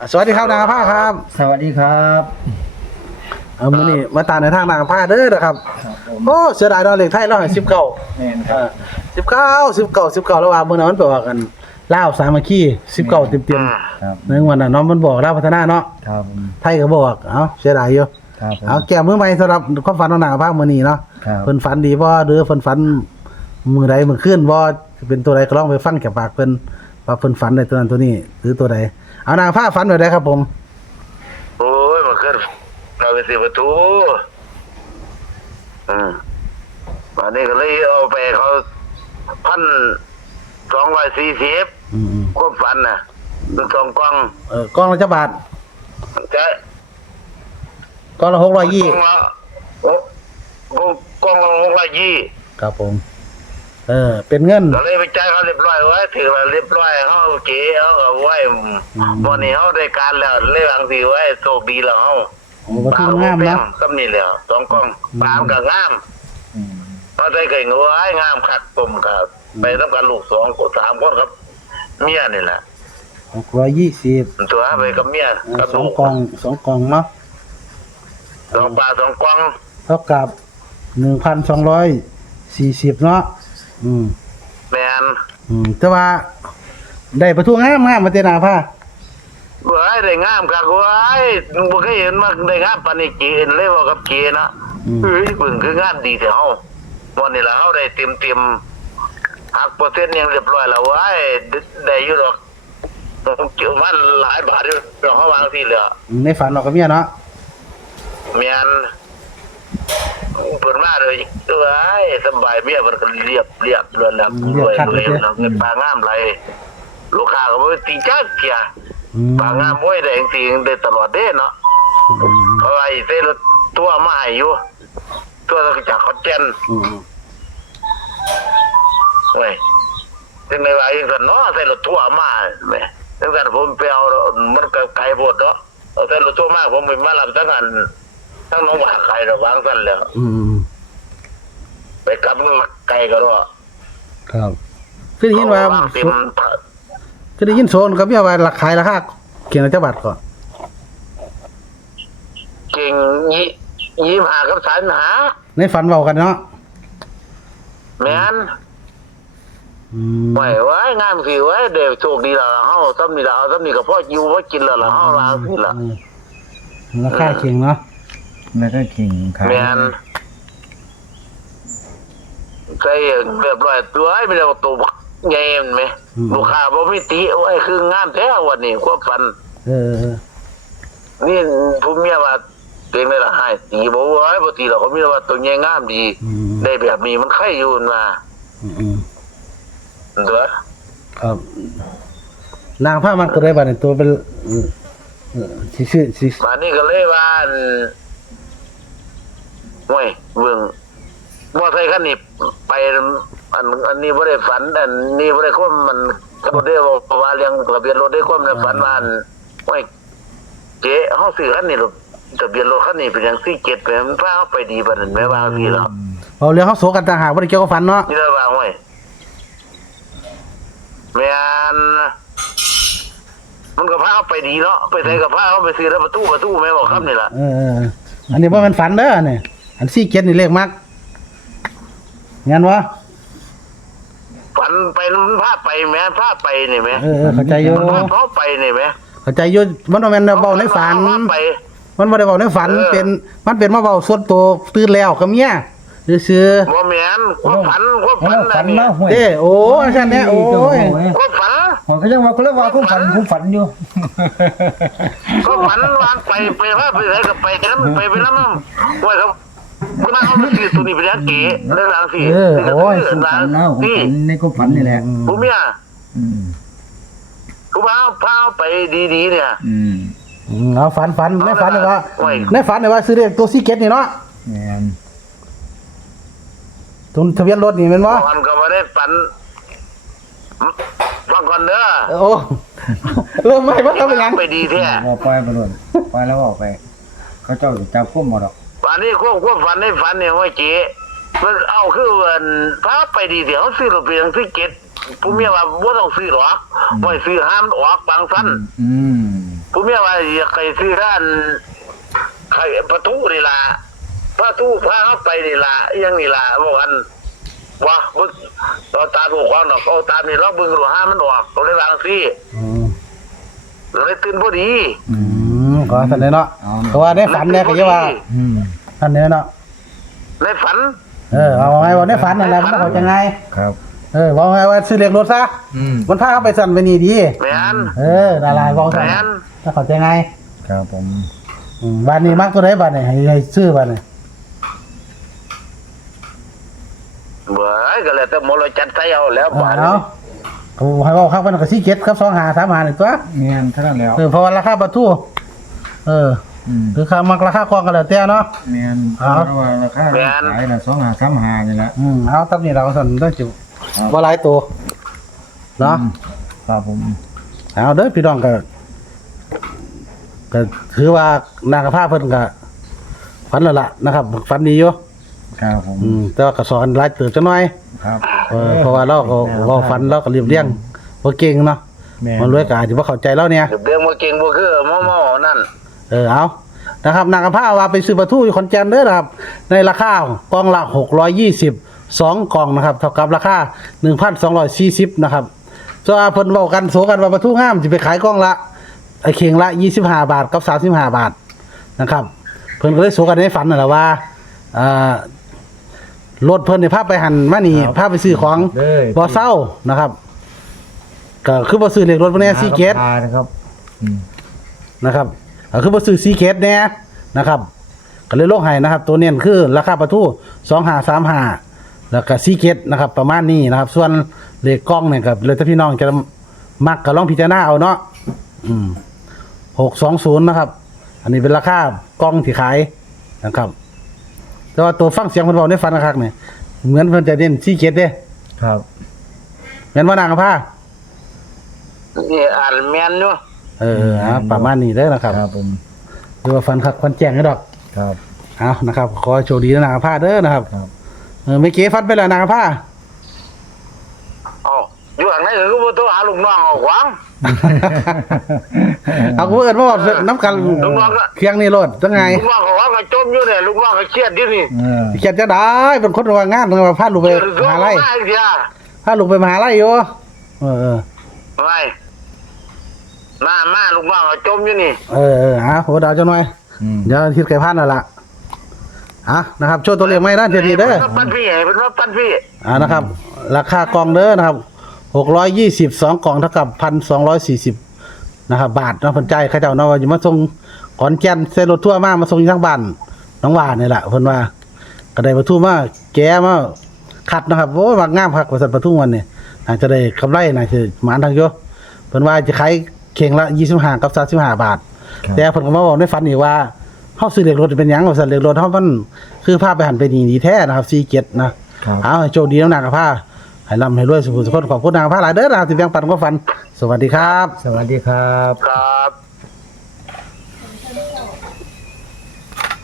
สวัสดีครับนางผ้าครับสวัสดีครับมื้อนี้มาตามในทางนางผ้าเด้อนะครับโอ้เสียดายดอกเลขไทยเราให้19แม่นครับ19แล้วว่ามื้อนั้นมันไปว่ากันลาวสามัคคี19เต็ม ครับ ๆในวันนั้นเนาะมันบอกลาวพัฒนาเนาะ ครับ ไทยก็บอกเสียดายอยู่ ครับ แก้มือใหม่สำหรับความฝันของนางผ้ามื้อนี้เนาะ ครับ เพิ่นฝันดีบ่หรือเพิ่นฝันมื้อใดมื้อคืนบ่เป็นตัวใดก็ลองไปฟังจากปากเพิ่นว่าเพิ่นฝันได้ตัวนั้นตัวนี้หรือตัวใดเอานางผ้าฝันแบบใดครับผม โอ้ยมาขึ้นเราไปสิประตูวันนี้ก็เลยเอาไปเขา1,240อืม ควบฝันน่ะมันสองกล้อง กล้องละจะบาท จะ กล้องละ620 กล้องละโอ้กล้องละ620ครับผมเป็นเงิน ก็เลยไปจ่ายเขาเรียบร้อยไว้ถือว่าเรียบร้อยเขาเก๋เขาเอาไว้วันนี้เขาได้การแล้วเรื่องสิไว้โชคดีแล้วเขา โอ้ก็งามนะ ก็มีแล้วสองกล้องปามกับงาม อืม มาใส่ไก่งัวไอ้งามคักตุ่มครับไปต้องการลูก2 คน 3 คนครับเมียนี่แหละ 620 ตัวไปกับเมียกับ สอ ลู ง ก กล่องสองกล่องเนาะ 2 ปลา 2 กล่อง เท่ากับ 1,240 เนาะแมน แต่ว่าได้ประตูงามมาเจนาผ้า เว้ยได้งามคักเว้ยบ่เคยเห็นมาได้งามปานนี้จีนเลยว่ากับจีนนะเฮ้ยเบิ่งคืองามดีแท้เฮาวันนี้ล่ะเฮาได้เต็มหักเปอร์เซ็นต์ยังเรียบร้อยแล้วเว้ยได้อยู่ดอกเกี่ยวมันหลายบาทอยู่ดอกเฮาวางสิเหลือ ในฝันเรากับเมียเนาะ แม่นเปิดมาเลยเอ้ยสบายเมียมันก็เรียบเรือนแล้วรวยเงินปลางามไรลูกค้าก็บ่ตีจักเที่ยปลางามบ่ได้จริงๆได้ตลอดเด้เนาะเพราะว่าไอ้เส้นตัวมาให้อยู่ตัวจากขอนแก่นเว้ยจังได๋ว่าจังซั่นเนาะใส่รถทัวร์มาแหมจังซั่นผมไปเอามันก็ไกลโพดเนาะเอาใส่รถทัวร์มาผมไปมารับทั้งอันทั้งน้องว่าใครระวางซั่นแล้วไปกลับไกลก็รอ ครับคือได้ยินว่า เต็ม คือได้ยินโซนกับเมียว่าราคาเกี่ยงละจะบาทก่อน เก่งยิ้มหากับสายหา ในฝันเว้ากันเนาะ แม่นไว้งามสิไว้เดี๋ยวโชคดีแล้วเฮาซ้ำนี่ล่ะเอาซ้ำนี่ก็พออยู่พอกินแล้วล่ะเฮาลาสิล่ะ ราคาเก่งเนาะ แล้วก็ขิงขาย แม่นใส่เรียบร้อยตัวไอ้ไม่ได้ว่าตัวใหญ่แม่นไหมลูกค้าบ่มีติโอ้ยคืองามแท้วันนี้ความฝัน นี่ผู้เมียว่าเต็งได้ละให้ตีบ่ว่าบ่ตีหรอกเขามีว่าตัวใหญ่งามดีได้แบบนี้มันใครอยู่มาเด้อ ครับนางผ้ามันก็ได้บาดในตัวเป็นสิ มานี่ก็เลยว่าโอ้ยเบิ่งบ่ใส่คันนี้ไปอันนี้บ่ได้ฝันอันนี้บ่ได้ความมันก็บ่ได้ว่าเรื่องทะเบียนรถได้ความในฝันว่าโอ้ยเจ๊เฮาซื้อคันนี้ทะเบียนรถคันนี้เป็นจัง47ไปมันพาเฮาไปดีบัดนั้นแม่ว่าพี่ล่ะ เอาเรื่องเขาโศกันต่างหากบ่ได้เกี่ยวกับฝันเนาะ นี่ได้ว่าโอ้ยแม่นมันก็พาเฮาไปดีเนาะไปไสก็พาเฮาไปซื้อแล้วประตูแม่บอกคำนี่ล่ะ อันนี้บ่แม่นฝันเด้อนี่อัน47นี่เลขมักงั้นวะ ฝันไปมันพาไปแม่พาไปนี่แม่ เข้าใจอยู่ มันพาไปนี่แม่ เข้าใจอยู่มันบ่แม่นเว้าในฝัน ไป มันบ่ได้เว้าในฝันมันเป็นมาเว้าส่วนตัวตื่นแล้วกับเมียซื่อ บ่แม่นความฝัน ฝัน นี่ เนาะห่วย โอ้อาจารย์เนี่ยโอ้ย ความฝัน ผมก็ยังว่าคนละว่าผมฝันอยู่ ก็ฝันวานไปพาไปไหนก็ไปนำไปนำโอ้ยครับคุณน่าเอาสิตัวนี้เป็นจังเก๋เรื่องราวสิ ฝันเนาะผมฝันในก็ฝันนี่แหละ ผู้เมีย อืม ผู้บ่าวพาไปดีๆเนี่ย อืม เอาฝันในฝันนี่ว่าในฝันนี่ว่าซื้อเลขตัว47นี่เนาะ แม่น ตัวทะเบียนรถนี่แม่นบ่ มันก็บ่ได้ฝันฟังก่อนเด้อ โอ้เริ่มใหม่บ่ทำเป็นหยัง ไปดีแท้ บ่ปล่อยไปโดนปล่อยแล้วออกไป เขาเจ้าจะจับกุมบ่ดอก วันนี้ความฝันในฝันเนี่ยว่าเจ๊มันเอาคือวันพาไปดีเดี๋ยวซื้อรถเพียงซื้อเก็ตผู้เมียว่าบ่ต้องซื้อหรอกบ่ซื้อห้ามออกบางสั้น อืม ผู้เมียว่าอยากไปซื้อร้านไข่ประตูนี่ล่ะประตูพาเข้าไปนี่ล่ะอีหยังนี่ล่ะบอกกันว่าบึกเราตามหูความดอกเอาตามนี่ลองเบิ่งดูห้ามันออกตัวเลยวางซี่ เลยตื่นพอดี ก็สันเนาะเพราะว่าได้ฝันเนี่ยก็จะว่าอันนี้เนาะ ในฝัน เอาไงว่าได้ฝันนั่นแหละมันเขาจะไง ครับ ว่าไงว่าซื้อเรียกรถซะมันพาเขาไปสั่นไปนี่ดี แม่น ดาราบอกสั่น แม่น ถ้าเขาจะไง ครับผม บ้านนี้มักตัวไหนบ้านนี้ให้ซื้อบ้านนี้ เบื่อก็เลยแต่หมอเราจัดใส่เอาแล้วบ้าน เอาให้บอกครับมันก็4 7ครับ2 5 3 5นี่ตัว เมียนเท่านั้นแล้ว เพราะว่าราคาประตูคือค่ามักราคาคองกันแล้วแต่เนาะ เมียนเพราะว่าราคาขายละ2 5 3 5นี่แหละ เอาตับนี้เราสั่นต้องจิบ่หลายตัวเนาะ ครับผม เอาเด้อพี่น้องก็ถือว่านางกระพาเพิ่นก็ฝันแล้วล่ะนะครับฝันดีอยู่ ครับผม แต่ว่าก็สอนหลายเติบจังหน่อย ครับ เพราะว่าเราก็เว้าฝันเราก็เรียบเรียงบ่เก่งเนาะมันรวยก็อาจสิบ่เข้าใจเราเนี่ย เบี้ยงบ่เก่งบ่คือหมอนั่น เอานะครับนางกระพาว่าไปซื้อปลาทูอยู่ขอนแก่นเด้อนะครับในราคากล่องละ620 2กล่องนะครับเท่ากับราคา 1,240 นะครับส่วนเพิ่นเว้ากันโสกันว่าปลาทูงามสิไปขายกล่องละไอ้เข่งละ25 บาทกับ35 บาทนะครับเพิ่นก็เลยโสกันในฝันนั่นแหละว่ารถเพิ่นนี่พาไปหันมานี่พาไปซื้อของบ่เซานะครับก็คือบ่ซื้อเลขรถบ่แน่ซีเกต นะครับ นะครับก็คือบ่ซื้อซีเกตแน่นะครับก็เลยลงให้นะครับ ตัวเน้นคือราคาปลาทู2535แล้วก็ซีเกตนะครับประมาณนี้นะครับ ส่วนเลขกล้องเนี่ยก็เลยถ้าพี่น้องจะมักก็ลองพิจารณาเอาเนาะ620นะครับ อันนี้เป็นราคากล้องที่ขายนะครับแต่ว่าตัวฟังเสียงเพิ่นเว้าในฝันคักเนี่ยเหมือนเพิ่นจะเน้นซีเกตเด้ ครับ แม่นบ่นางกับผ้า นี่อ่านแม่นอยู่ ประมาณนี้เด้อนะครับ ครับผม คือว่าฝันคักฝันแจ้งให้ดอก ครับ เอานะครับ ขอให้โชคดีนะนางกับผ้าเด้อนะครับ ครับ ไม่เก๋ฟันไปแล้วนางกับผ้า อ๋ออยู่ข้างในก็บ่โทรหาลูกน้องเอาขวาง เอากูเอิ้นว่าน้ำกัน ลูกน้องก็ เคียงนี่โลดจังไง ลูกน้องเขาว่าก็จมอยู่เนี่ยลูกน้องก็เครียดอยู่นี่ เขียนจะได้เป็นคนว่างานว่าพาลูกไปมหาลัย มาอีกเสีย พาลูกไปมหาลัยอยู่ไม่มาลูกน้องก็จมอยู่นี่ ผมดาวจังหน่อยเดี๋ยวทิศไก่พันนั่นล่ะนะครับโชว์ตัวเลขไม่ได้เทีนี้เด้อ ปั้นพี่เป็นว่าปั้นพี่ นะครับราคากล่องเด้อนะครับ622กล่องเท่ากับ 1,240นะครับบาทเนาะเพิ่นจ่ายเขาเจ้าเนาะว่าอยู่มาส่งขอนแก่นใส่รถทัวร์มาส่งอยู่ทางบ้านน้องหวานนี่แหละเพิ่นว่าก็ได้ปลาทูมาแกะมาคัดนะครับโอ้ยว่างามคักว่าสัตว์ปลาทูวันนี่น่าจะได้กำไรน่าจะหมานทางอยู่เพิ่นว่าจะขายเข่งละ25กับ35บาทแต่เพิ่นก็มาบอกในฝันอีกว่าเฮาซื้อเลขรถเป็นหยังว่าซั่นเลขรถเฮามันคือพาไปหันไปนี่ดีแท้นะครับ47นะเอาให้โชคดีน้ำหนักกับผ้าให้ร่ำให้รวยสุขสุขคนขอบคุณนางผ้าหลายเด้อนะครับที่แบ่งปันความฝันสวัสดีครับ สวัสดีครับ ครับ